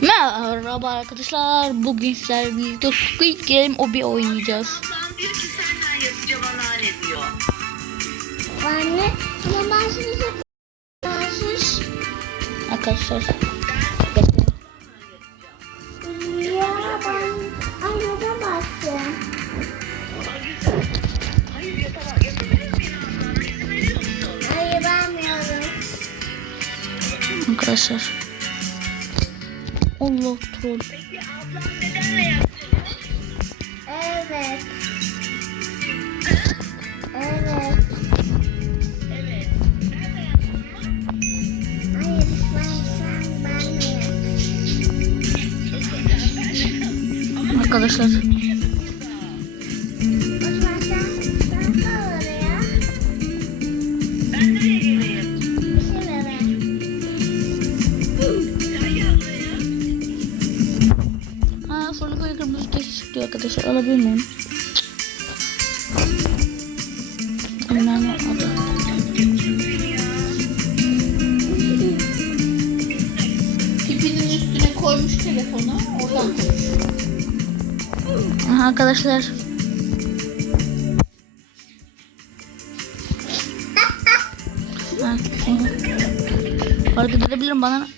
Merhaba arkadaşlar. Bugün sizlerle birlikte Squid Game Obi oynayacağız. Ablam diyor ki senden yapacağım anneanne. Anne ben çok Sus. Arkadaşlar. Ben anneden bastım. Arkadaşlar. Allah troll. Peki ablam nedenle yaptınız? Evet. Evet. Evet. Nerede yaptınız? Hayır ben sen ben de. Arkadaşlar. Koymuş telefonu. Oradan. Aha, arkadaşlar. Hareket edebilirim bana.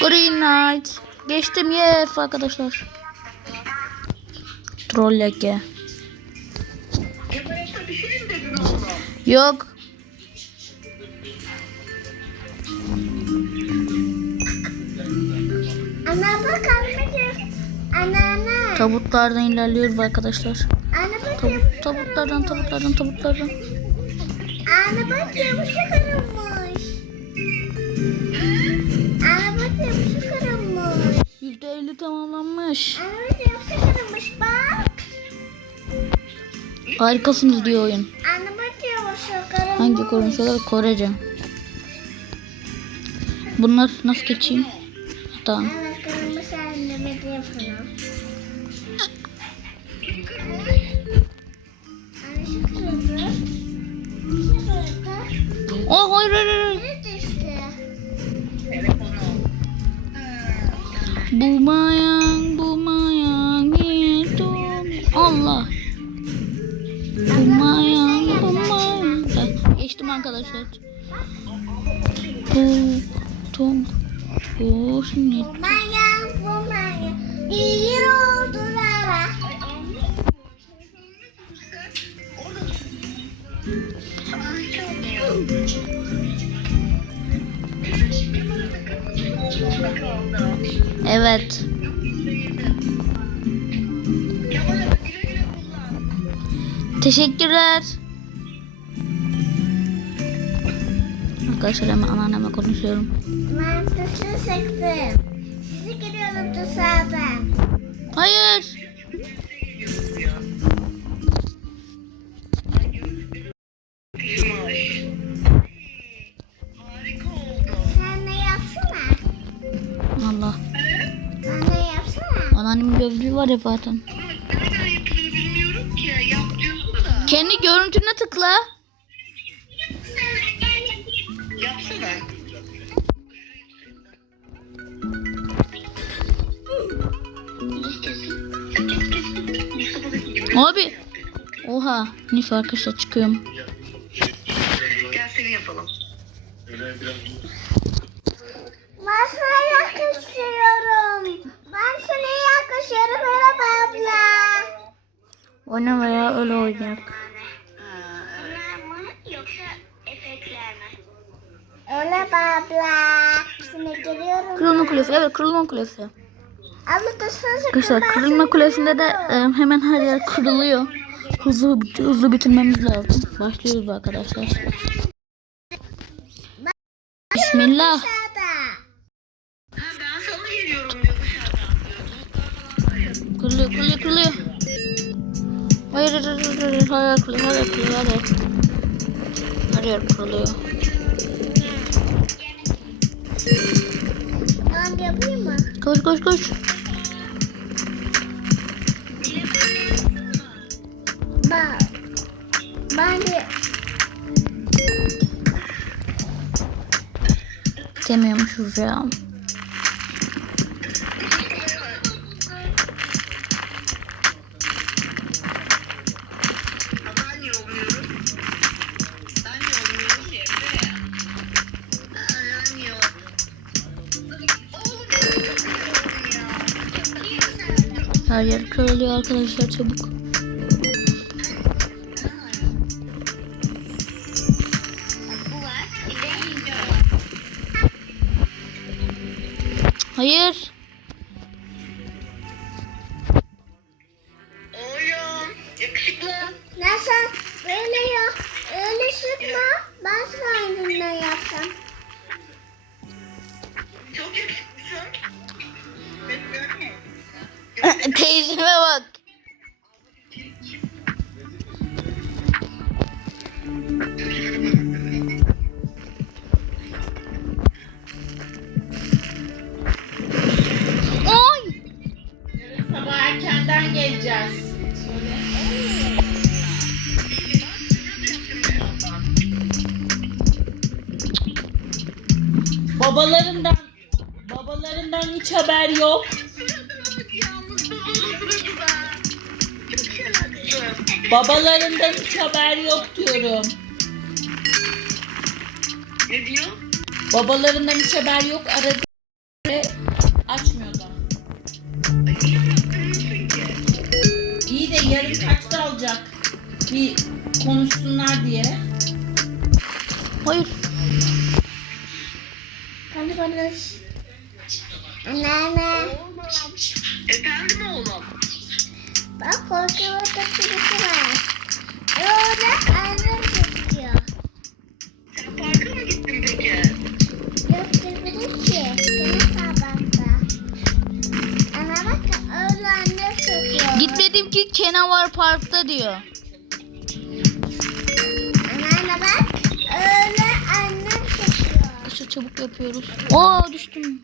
Green Knight. Geçtim yes arkadaşlar. Troll leke. Yok. Ana bak. Ana ana. Tabutlardan ilerliyoruz arkadaşlar. Ana bakayım. Tabut, tabutlardan tabutlardan tabutlardan. Ana bak yumuşak kırılmış. Ana bak yumuşak kırılmış. %50 tamamlanmış. Ana bak yumuşak kırılmış bak. Harikasınız diyor oyun. Hangi konuşuyorlar? Korece. Bunlar nasıl geçeyim? Tamam. Evet. Teşekkürler. Arkadaşlar hemen anneanneme konuşuyorum. Ben tuşu sıktım. Sizi giriyorum dışarıdan. Hayır. Anneannemin gözlüğü var ya zaten. Kendi görüntüne tıkla. Yapsana. Abi. Oha. Neyse arkadaşlar çıkıyorum. Gel seni yapalım. Ben sana yakışıyorum merhaba abla. Oynama ya öyle oynayak. Öyle abla. Seni görüyorum. Kırılma kulesi. Evet kırılma kulesi. Abla tuşuna sıktım. Arkadaşlar kırılma kulesinde de e, hemen her yer kırılıyor. Hızlı hızlı bitirmemiz lazım. Başlıyoruz arkadaşlar. Bismillah. Kırılıyor kırılıyor kırılıyor. Hayır hayır hayır hayır hayır kırılıyor hayır kırılıyor hayır. Her yer kırılıyor. Ben yapayım mı? Koş koş koş. Bak. Ben de Demiyormuşuz ya. Her yer kırılıyor arkadaşlar çabuk. Hayır. Erkenden geleceğiz. Söyle. Babalarından babalarından hiç haber yok. Babalarından hiç haber yok diyorum. Ne diyor? Babalarından hiç haber yok. Aradı Yarın kaçta alacak? Bir konuşsunlar diye. Hayır. Hadi konuş. Anneanne. Efendim oğlum. Bak korku orada birisi var. Orada annem Gitmedim ki Kenan var parkta diyor. Anneanne bak. Öyle annem tutuyor. Arkadaşlar çabuk yapıyoruz. Aa düştüm.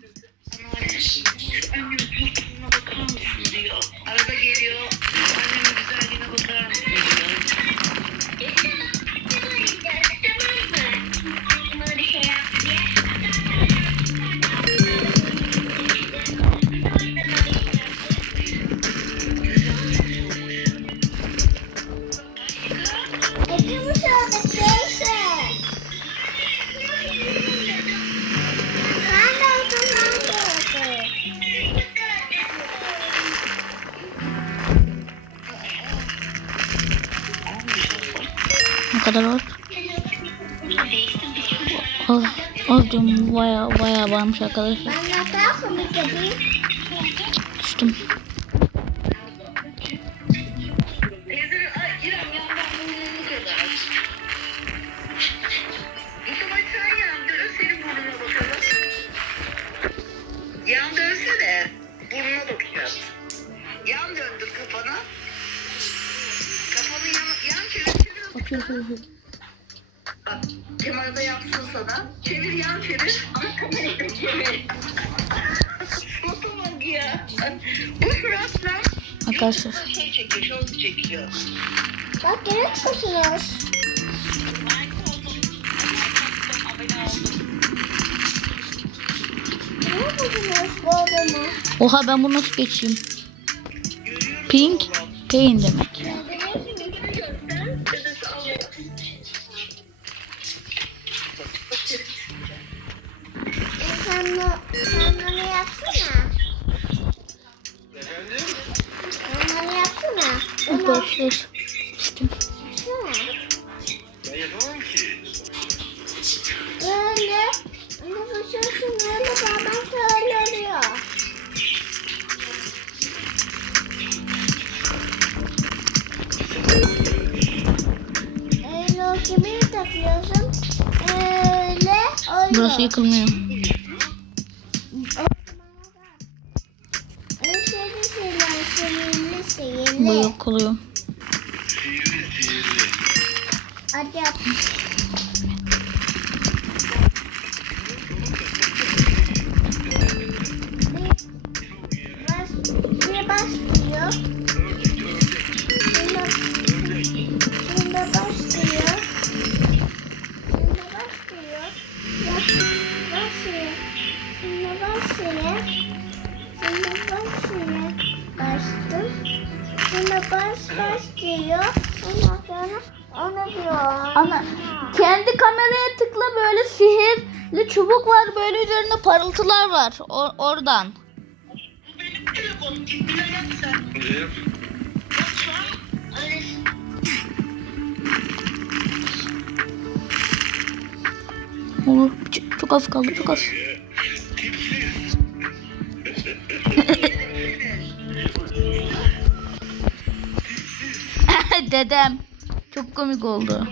Kadar var? Az, az baya baya varmış arkadaşlar. Ben daha komik yapayım. Bak, Kemal'de yapsın sana. Çevir yan çevir. Ama kamerayı çevir. Nasıl bak ya? Bu suratla Arkadaşlar. şey çekiyor, şort çekiyor. Bak görüyor musunuz? Görüyor musunuz bu adamı? Oha ben bunu nasıl geçeyim? Pink, pain demek. Yapsana. Bunu Arkadaşlar. Hadi yap. Parıltılar var O- oradan. Bu benim telefonum. Sen. Şu an. Hani Olur çok, çok az kaldı çok az. Dedem çok komik oldu.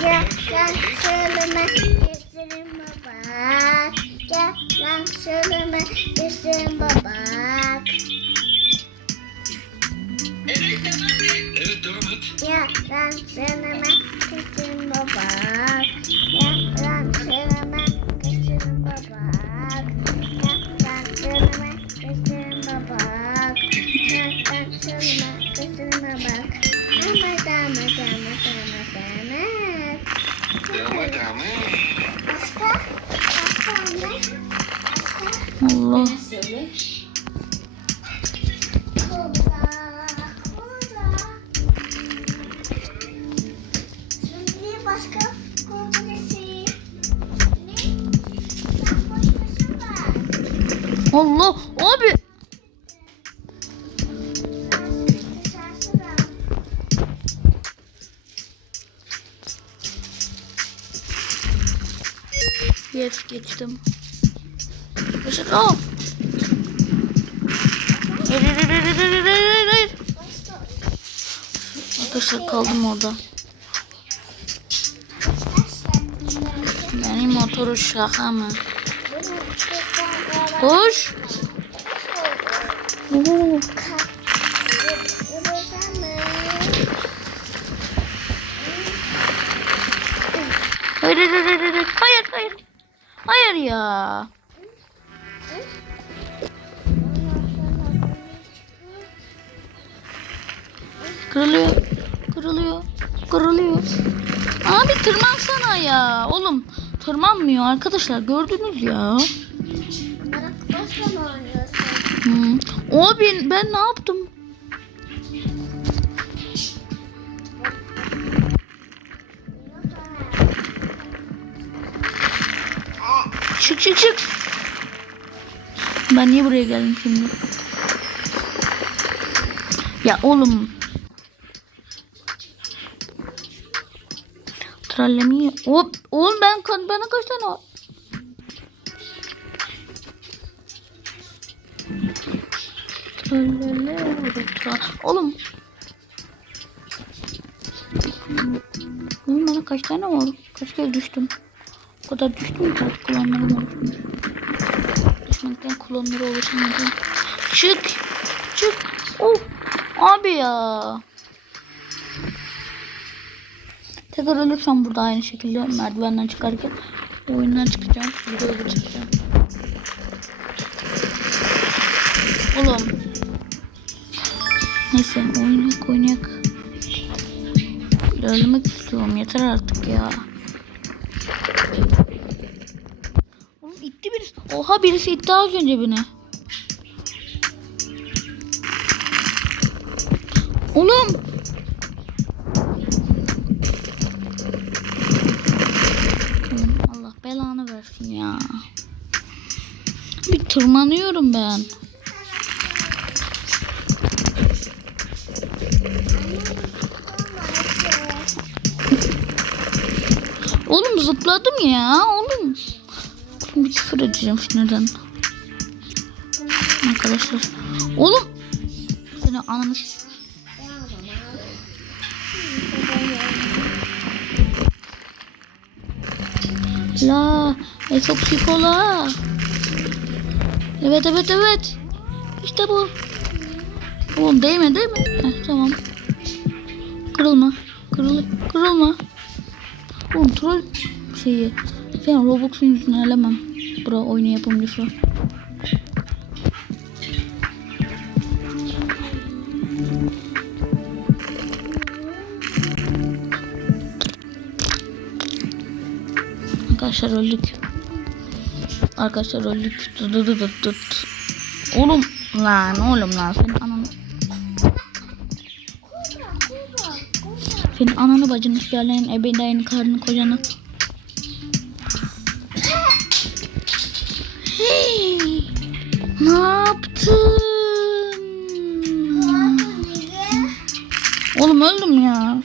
Gel lan söyleme gösterin baba. Gel lan söyleme gösterin baba. Evet devam et. Evet devam et. Söyleme Allah abi. Yes geçtim. Başak al. Hayır hayır hayır hayır hayır hayır. Arkadaşlar kaldım orada. Benim motoru şaka mı? Hayır hayır hayır hayır. hayır. Hayır hayır. Hayır ya. Kırılıyor. Kırılıyor. Kırılıyor. Abi tırmansana ya. Oğlum tırmanmıyor arkadaşlar gördünüz ya. Abi ben ne yaptım? Çık çık çık. Ben niye buraya geldim şimdi? Ya oğlum. Trallemi. Hop. Oğlum ben bana kaç tane var? Oğlum. Oğlum bana kaç tane var? Kaç kere düştüm? O kadar düştüm ki artık kullanlarım oluşmuş. Düşmekten kullanları oluşamadı. Çık. Çık. Oh. Abi ya. Tekrar ölürsem burada aynı şekilde merdivenden çıkarken oyundan çıkacağım. Videoyu bitireceğim. Oğlum. Neyse oynayak oynayak. İlerlemek istiyorum yeter artık ya. Oğlum itti birisi. Oha birisi itti az önce beni. Oğlum Allah belanı versin ya. Bir tırmanıyorum ben. Zıpladım ya oğlum. Bir küfür edeceğim sinirden. Arkadaşlar. Oğlum. Seni ananı... La. Esopsikola. Evet evet evet. İşte bu. Oğlum değme değme. Heh, tamam. Kırılma. Kırıl kırılma. Oğlum troll şeyi. Sen Roblox'un yüzünü elemem. Bura oyunu yapımcısı. Arkadaşlar öldük. Arkadaşlar öldük. Tut tut tut tut. Oğlum Lan oğlum lan senin Senin ananı bacını sikerlerin ebedayını karnını kocanı. Hey, ne yaptın? Oğlum öldüm ya.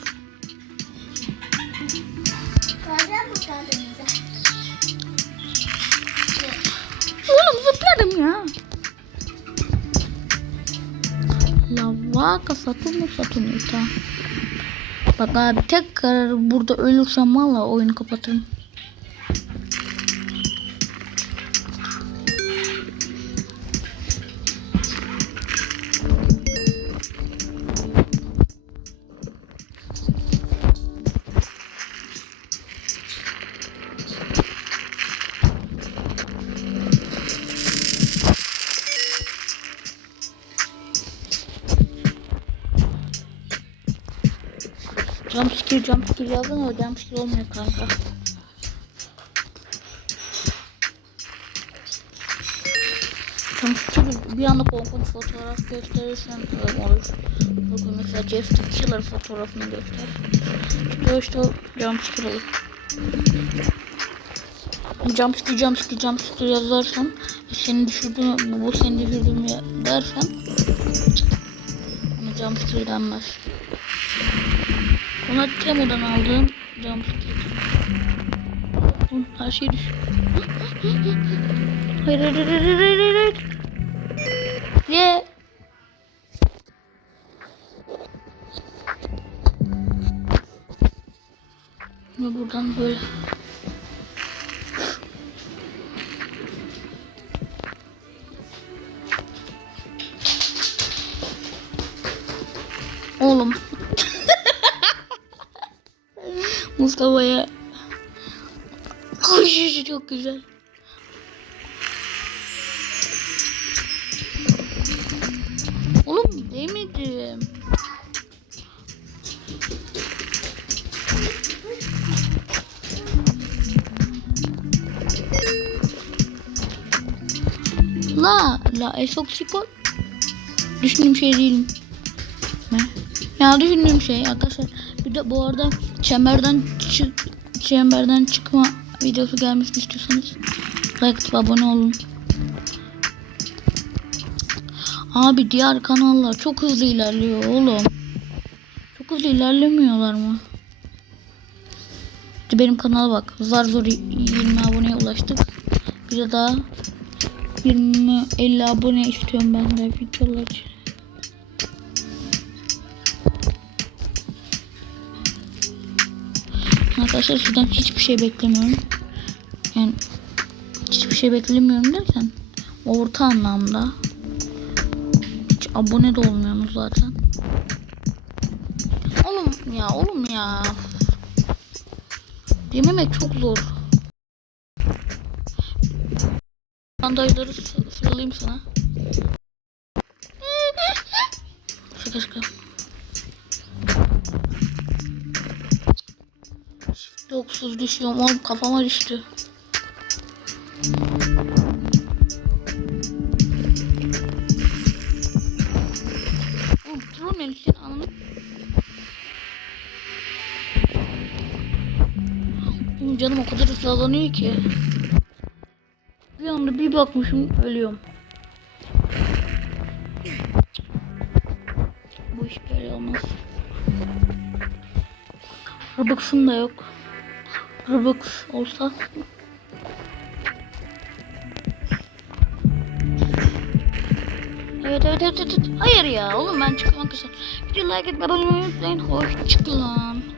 Oğlum zıpladım ya. Lava kasatı mı satın? Bak abi tekrar burada ölürsem valla oyunu kapatırım. Jumpscare jumpscare yazdın ama jumpscare olmuyor kanka. Jumpscare bir anda korkunç fotoğraf gösterirsen öyle olur. Bugün mesela Jeff the Killer fotoğrafını göster. O işte o jumpscare olur. Jumpscare jumpscare jumpscare yazarsan seni düşürdüm bu, seni düşürdüm dersen ona jumpscare denmez. Ona Temu'dan aldığım. Oğlum her şey düş. Hayır hayır hayır hayır hayır hayır. hayır. Ye. Ve buradan böyle. Oğlum. Mustafa'ya. Ay çok güzel. Oğlum demedim. La la esoksiko düşündüğüm şey değilim. Ne? Ya düşündüğüm şey arkadaşlar. Bir de bu arada çemberden çık çemberden çıkma videosu gelmesini istiyorsanız like atıp abone olun. Abi diğer kanallar çok hızlı ilerliyor oğlum. Çok hızlı ilerlemiyorlar mı? İşte benim kanala bak. Zar zor 20 aboneye ulaştık. Bir de daha 20 50 abone istiyorum ben de videolar için. Arkadaşlar sizden hiçbir şey beklemiyorum. Yani hiçbir şey beklemiyorum derken orta anlamda hiç abone de olmuyorsunuz zaten. Oğlum ya oğlum ya. Dememek çok zor. Bandajları sı- sıralayayım sana. Şaka şaka. Yoksuz düşüyorum. Oğlum kafama düştü. Oğlum troll Melis'in ananı. Oğlum canım o kadar hızlanıyor ki. Bir anda bir bakmışım ölüyorum. Bu iş böyle olmaz. Robux'un da yok. Robux olsa. Evet evet evet evet. Hayır ya oğlum ben çıkmak. Bir like etmeyi unutmayın. Hoşçakalın.